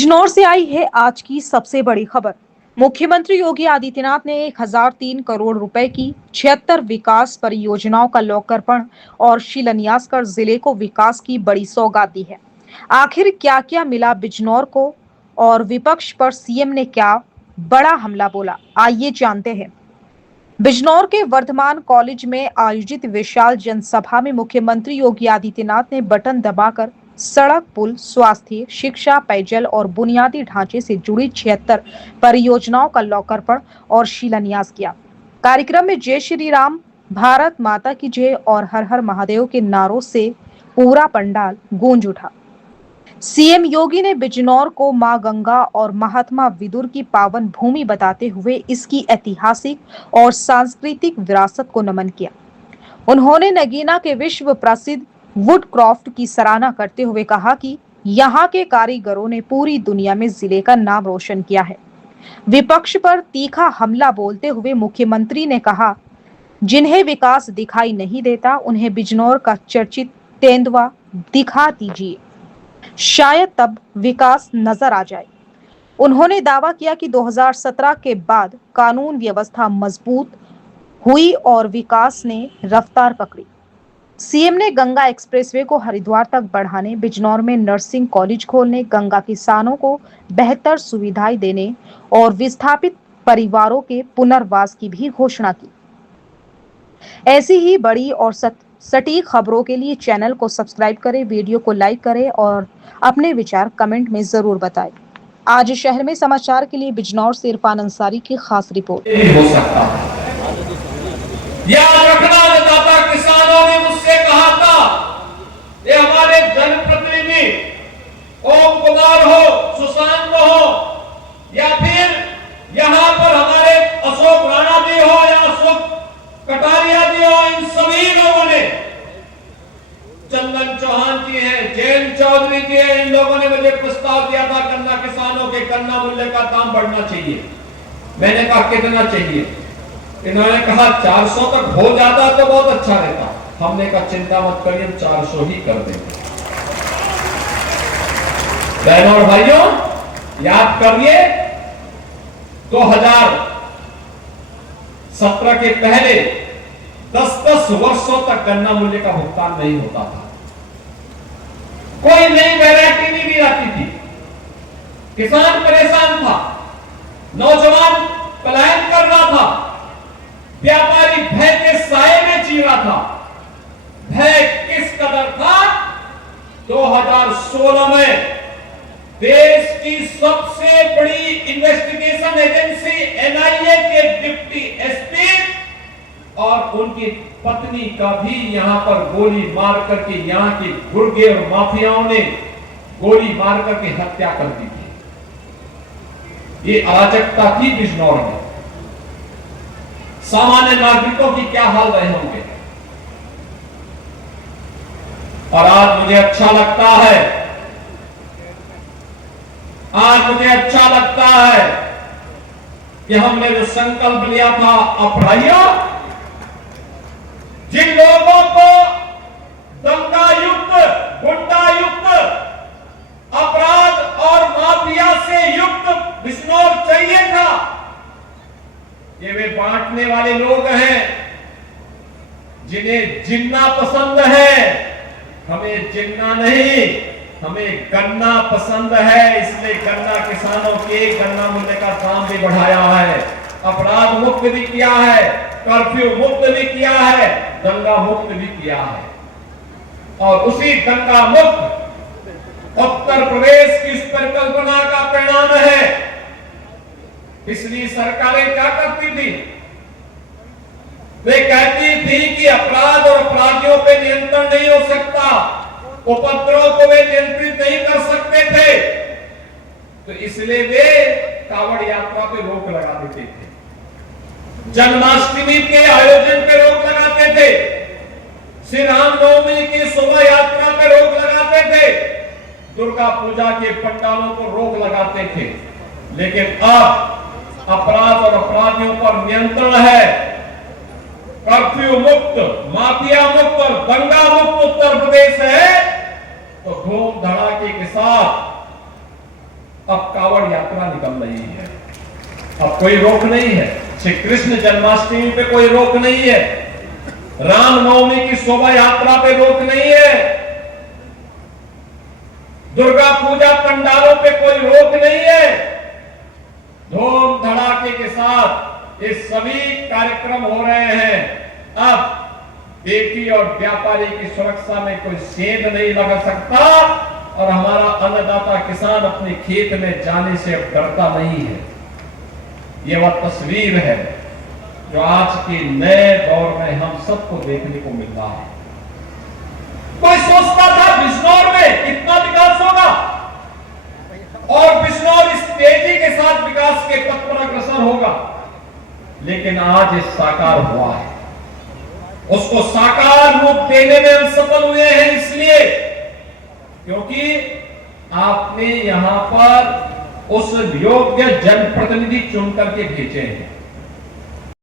बिजनौर से आई है आज की सबसे बड़ी खबर। मुख्यमंत्री योगी आदित्यनाथ ने 1003 करोड़ रुपए की 76 विकास परियोजनाओं का लोकार्पण और शिलान्यास कर जिले को विकास की बड़ी सौगात दी है। आखिर क्या क्या मिला बिजनौर को और विपक्ष पर सीएम ने क्या बड़ा हमला बोला, आइए जानते हैं। बिजनौर के वर्धमान कॉलेज में आयोजित विशाल जनसभा में मुख्यमंत्री योगी आदित्यनाथ ने बटन दबाकर सड़क, पुल, स्वास्थ्य, शिक्षा, पेयजल और बुनियादी ढांचे से जुड़ी 76 परियोजनाओं का लोकार्पण और शिलान्यास किया। कार्यक्रम में जय श्री राम, भारत माता की जय और हर हर महादेव के नारों से पूरा पंडाल गूंज उठा। सीएम योगी ने बिजनौर को मां गंगा और महात्मा विदुर की पावन भूमि बताते हुए इसकी ऐतिहासिक और सांस्कृतिक विरासत को नमन किया। उन्होंने नगीना के विश्व प्रसिद्ध वुडक्राफ्ट की सराहना करते हुए कहा कि यहाँ के कारीगरों ने पूरी दुनिया में जिले का नाम रोशन किया है। विपक्ष पर तीखा हमला बोलते हुए मुख्यमंत्री ने कहा, जिन्हें विकास दिखाई नहीं देता उन्हें बिजनौर का चर्चित तेंदुआ दिखा दीजिए, शायद तब विकास नजर आ जाए। उन्होंने दावा किया कि 2017 के बाद कानून व्यवस्था मजबूत हुई और विकास ने रफ्तार पकड़ी। सीएम ने गंगा एक्सप्रेसवे को हरिद्वार तक बढ़ाने, बिजनौर में नर्सिंग कॉलेज खोलने, गंगा किसानों को बेहतर सुविधाएं देने और विस्थापित परिवारों के पुनर्वास की भी घोषणा की। ऐसी ही बड़ी और सटीक खबरों के लिए चैनल को सब्सक्राइब करें, वीडियो को लाइक करें और अपने विचार कमेंट में जरूर बताएं। आज शहर में समाचार के लिए बिजनौर से इरफान अंसारी की खास रिपोर्ट। हो सकता याद रखना, दाता किसानों ने मुझसे कहा था, ये हमारे जनप्रतिनिधि ओम कुमार हो, सुशांत हो, या फिर यहां पर हमारे अशोक राणा जी हो या अशोक कटारिया जी हो, इन सभी लोगों ने, चंदन चौहान जी हैं, जैन चौधरी जी हैं, इन लोगों ने मुझे प्रस्ताव दिया था गन्ना किसानों के गन्ना मूल्य का दाम बढ़ना चाहिए। मैंने कहा कितना चाहिए? इन्होंने कहा 400 तक हो जाता तो बहुत अच्छा रहता। हमने कहा चिंता मत करिए, 400 ही कर देंगे। बहनों और भाइयों, याद करिए 2017 के पहले 10-10 वर्षों तक गन्ना मूल्य का भुगतान नहीं होता था। कोई नई वैरायटी नहीं दी जाती थी, किसान परेशान था, नौजवान पलायन कर रहा था, व्यापारी भय के साए में जी रहा था। भय किस कदर था? 2016 में देश की सबसे बड़ी इन्वेस्टिगेशन एजेंसी एनआईए के डिप्टी एसपी और उनकी पत्नी का भी यहां पर गोली मार करके, यहां के गुर्गे और माफियाओं ने गोली मार करके हत्या कर दी थी। ये अराजकता थी बिजनौर में। सामान्य नागरिकों की क्या हाल रहे होंगे। और आज मुझे अच्छा लगता है, कि हमने जो संकल्प लिया था, अपराधियों, जिन लोगों को दंगायुक्त, गुंडायुक्त, अपराध और माफिया से युक्त बिजनौर चाहिए था, ये वे बांटने वाले लोग हैं जिन्हें जिन्ना पसंद है। हमें जिन्ना नहीं, हमें गन्ना पसंद है। इसलिए गन्ना किसानों के गन्ना मूल्य का दाम भी बढ़ाया है, अपराध मुक्त भी किया है, कर्फ्यू मुक्त भी किया है, दंगा मुक्त भी किया है। और उसी दंगा मुक्त उत्तर प्रदेश की इस परिकल्पना का परिणाम है। पिछली सरकारें क्या करती थी? वे कहती थी कि अपराध और अपराधियों पे नियंत्रण नहीं हो सकता, उपद्रव को वे नियंत्रित नहीं कर सकते थे, तो इसलिए वे कावड़ यात्रा पे रोक लगा देते थे, जन्माष्टमी के आयोजन पे रोक लगाते थे, श्री रामनवमी की शोभा यात्रा पे रोक लगाते थे, दुर्गा पूजा के पंडालों को रोक लगाते थे। लेकिन अब अपराध और अपराधियों पर नियंत्रण है, कर्फ्यू मुक्त, माफिया मुक्त और दंगा मुक्त उत्तर प्रदेश है, तो धूम धड़ाके के साथ अब कावड़ यात्रा निकल रही है, अब कोई रोक नहीं है। श्री कृष्ण जन्माष्टमी पे कोई रोक नहीं है, रामनवमी की शोभा यात्रा पे रोक नहीं है, दुर्गा पूजा पंडालों पे कोई रोक नहीं है। धूम धड़ाके के साथ ये सभी कार्यक्रम हो रहे हैं। अब बेटी और व्यापारी की सुरक्षा में कोई सेंध नहीं लगा सकता और हमारा अन्नदाता किसान अपने खेत में जाने से अब डरता नहीं है। ये वह तस्वीर है जो आज के नए दौर में हम सबको देखने को मिल रहा है। कोई सोचता था बिजनौर में इतना विकास होगा और बिजनौर इस तेजी के साथ विकास के पथ पर अग्रसर होगा, लेकिन आज ये साकार हुआ है। उसको साकार रूप देने में हम सफल हुए हैं, इसलिए क्योंकि आपने यहां पर उस योग्य जनप्रतिनिधि चुन करके भेजे हैं।